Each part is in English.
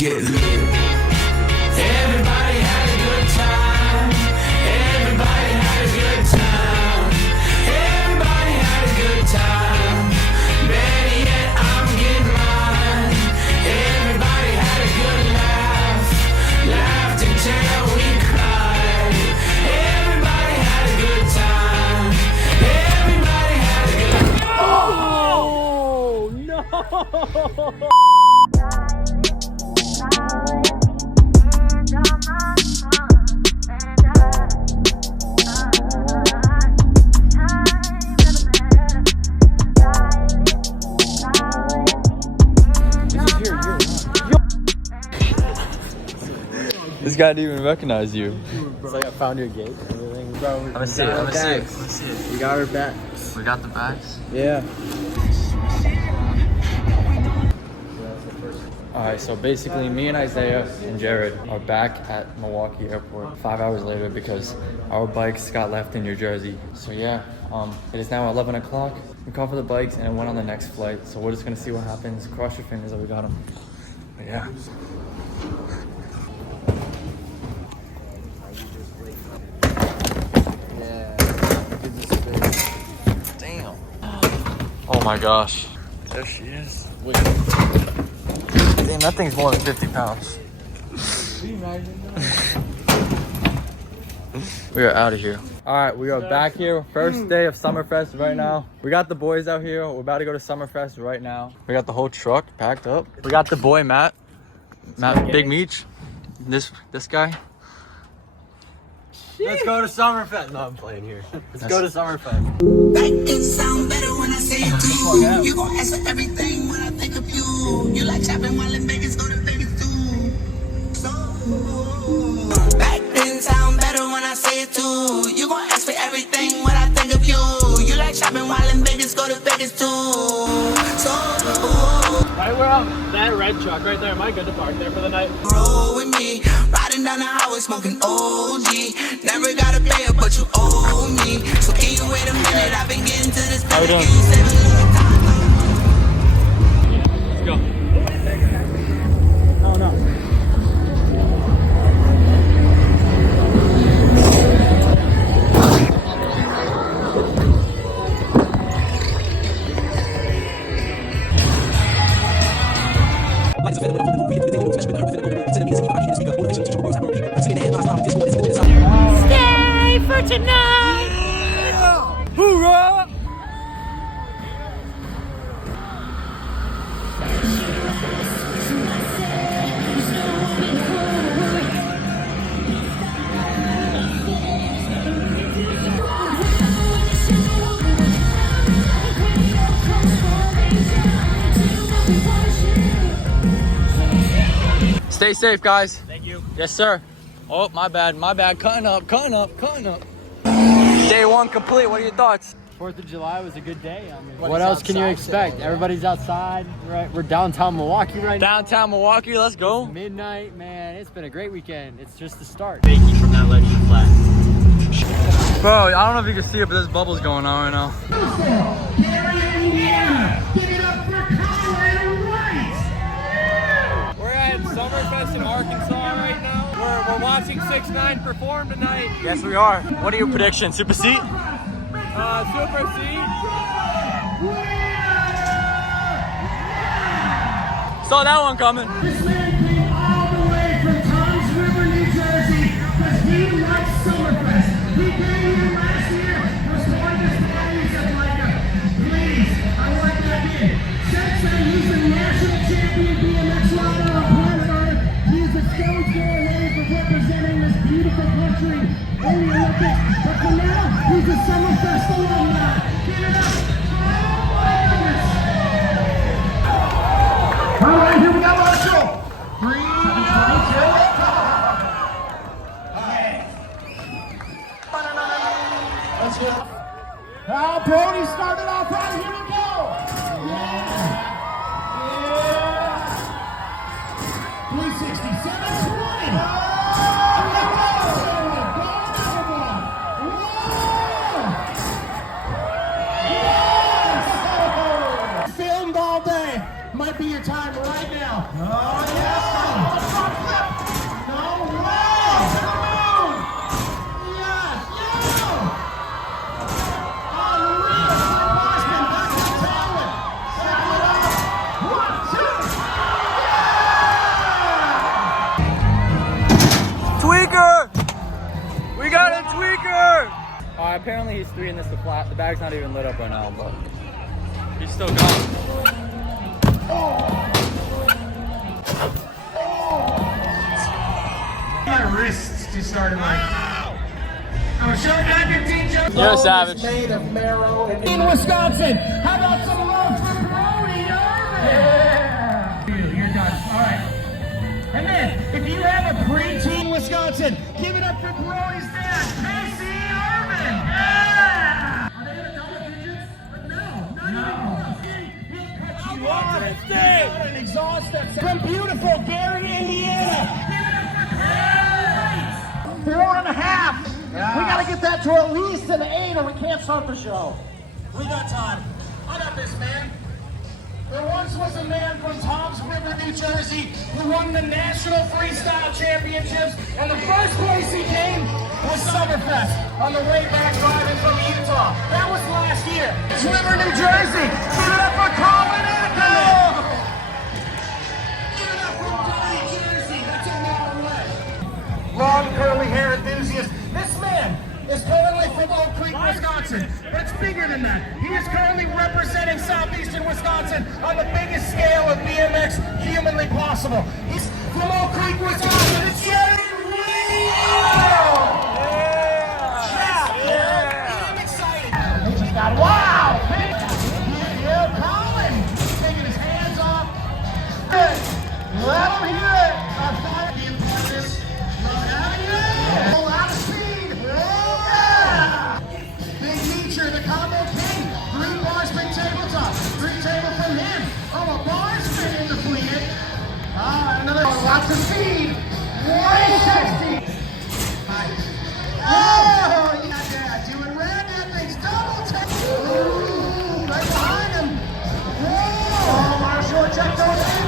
Get lit. Everybody had a good time. Everybody had a good time. Everybody had a good time. Better yet, I'm getting mine. Everybody had a good laugh. Laughed until we cried. Everybody had a good time. Everybody had a good time. Oh no! This guy didn't even recognize you. It's like I found your gate and everything. I'm gonna see it. I'm gonna see it. We got our backs. We got the bags. Yeah. Alright, so basically me and Isaiah and Jared are back at Milwaukee Airport 5 hours later because our bikes got left in New Jersey. So yeah, it is now 11 o'clock. We called for the bikes and went on the next flight. So we're just gonna see what happens. Cross your fingers that we got them. But yeah. Damn. Oh my gosh. There she is. Wait. Damn, that thing's more than 50 pounds. We are out of here. All right, we are back here. First day of Summerfest right now. We got the boys out here. We're about to go to Summerfest right now. We got the whole truck packed up. We got the boy, Matt, Big Meech. This guy. Let's go to Summerfest. No, I'm playing here. Let's go to Summerfest. Back it sound better when I say it to you. You gon' ask for everything when I think of you. You like chopping while in Vegas, go to Vegas too. So back then sound better when I say it too. You gon' ask for everything when I think of you. You like shopping while in Vegas, go to Vegas too. So Right where that red truck right there. Am I good to park there for the night? roll with me, riding down the highway smoking OG. Never gotta pay it, but you owe me. So can you wait a minute? I've been getting to this. How you doing? Let's go. Oh no. Stay for tonight! Hoorah! Stay safe, guys. Thank you. Yes, sir. Oh, my bad. Cutting up. Day one complete. What are your thoughts? 4th of July was a good day. I mean, what else can you expect? Everybody's outside, right? We're downtown Milwaukee right now. Downtown Milwaukee, let's go. Midnight, man. It's been a great weekend. It's just the start. Baking from that legend flat. Bro, I don't know if you can see it, but there's bubbles going on right now. We're at Summerfest in Arkansas right now. We're watching 6ix9ine perform tonight. Yes, we are. What are your predictions? Super seat? Super C. Saw that one coming. This man came all the way from Toms River, New Jersey, because he likes Summerfest. He came here last year, was going to party, he said, please, I want that in. Since then, he's the national champion BMX rider on planet Earth. He is a stone's throw away from representing this beautiful country in the Olympics. But for now, he's a Summerfest alumni. Give it up. All right, here we go, Marshall. 3, 2, 1. Okay. Let's go. Now, Brody started off right. Here we go. Yeah. 367, 20. Filmed all day. Might be your time right now. Oh, yeah. Alright, apparently he's 3 in this. The bag's not even lit up right now, but he's still going. My wrists just started like. I'm sure I can teach you. You're a savage. Made of marrow and in Wisconsin. How about some love for Brody Irvin? Yeah. You're done. All right. And then, if you have a preteen Wisconsin, give it up for Brody's dad, Casey Irvin. Yeah. Are they gonna double digits? No. He'll cut you off. An exhaust that's from beautiful Gary, Indiana. Give it up for Chris. 4.5. Yeah. We gotta get that to at least an 8 or we can't start the show. We got time. I got this, man. There once was a man from Toms River, New Jersey, who won the National Freestyle Championships, and the first place he came was Summerfest on the way back driving from Utah. That was last year. It's River, New Jersey. Give it up for Colin Ackerman. Give it up for Dirty Jersey. That's a long way. Long curly hair enthusiast. This man is currently from Oak Creek, Wisconsin. It's bigger than that. He is currently representing southeastern Wisconsin on the biggest scale of BMX humanly possible. He's from Oak Creek, Wisconsin. It's Jerry I'm excited. He just got wow. Yeah, Colin. He's taking his hands off. Let him hear it. Being part of this. Love having you. A lot of speed. Big feature, the combo king. 3 bar spin tabletop. 3 table from him. Oh, a bar spin in the fleet. Another. Lots of speed. 160. Oh, yeah. Doing red. That thing's double tap. Ooh, right behind him. Whoa. Oh, Marshall, check those in.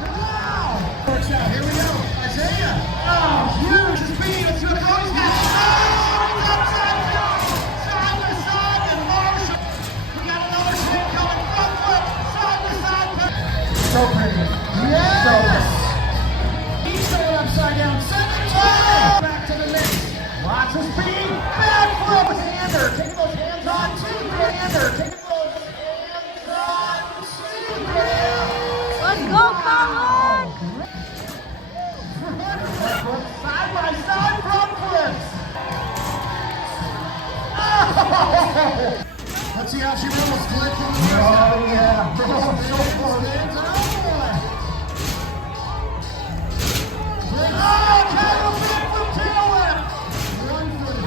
Wow. Here we go. Isaiah. Oh, huge speed. It's going to go. He's got side to side and Marshall. We got another spin coming. Front foot. Side to side. So pretty. Yes. He's going upside down. 17. Back to the mix. Lots of speed. Backflip. Hander. Take those hands on. Hander. Take those hands on. Let's go, Colin! Side by side front flips. Oh! Let's see how she rolls. Flip from the oh yeah. So close. Oh, cattle flip from tail left. 1 foot.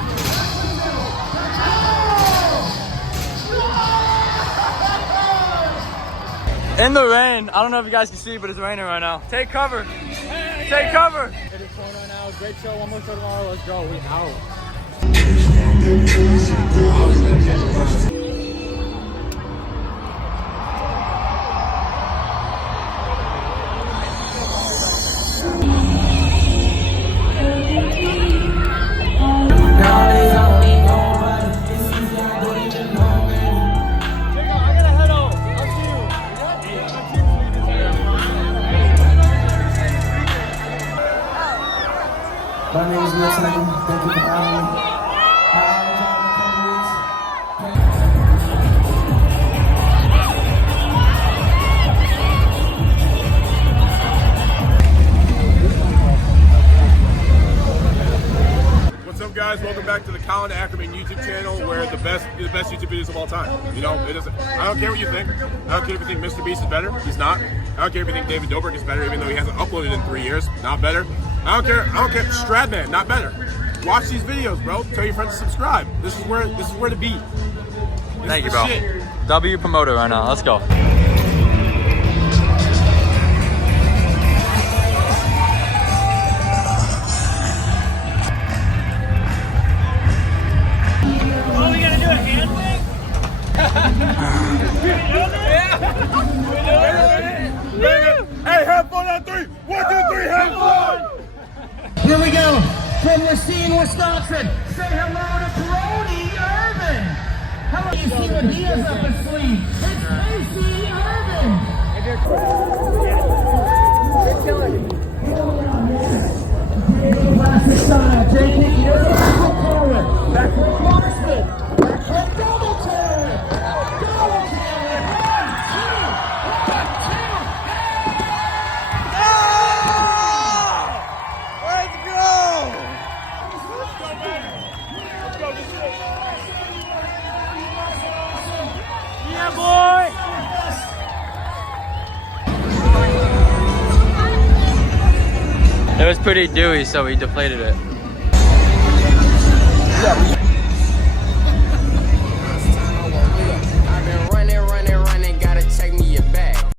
In the rain. I don't know if you guys can see, but it's raining right now. Take cover. Take cover. It is going right now. Great show. One more show tomorrow. Let's go. We out. My name is Wilson. Thank you for having me. What's up, guys? Welcome back to the Colin Ackerman YouTube channel, where the best YouTube videos of all time. You know, it doesn't. I don't care what you think. I don't care if you think Mr. Beast is better. He's not. I don't care if you think David Dobrik is better, even though he hasn't uploaded in 3 years. Not better. I don't care. Stradman, not better. Watch these videos, bro. Tell your friends to subscribe. This is where to be. Thank you, bro. Shit. W promoter right now. Let's go. Hey, have fun on 3. 1, 2, 3, have fun! Here we go. From Racine, Wisconsin. Say hello to Brody Irvin. Hello. You see what he has up his sleeve. It's Casey Irvin. Classic style. JK was pretty dewy, so we deflated it. Yeah, we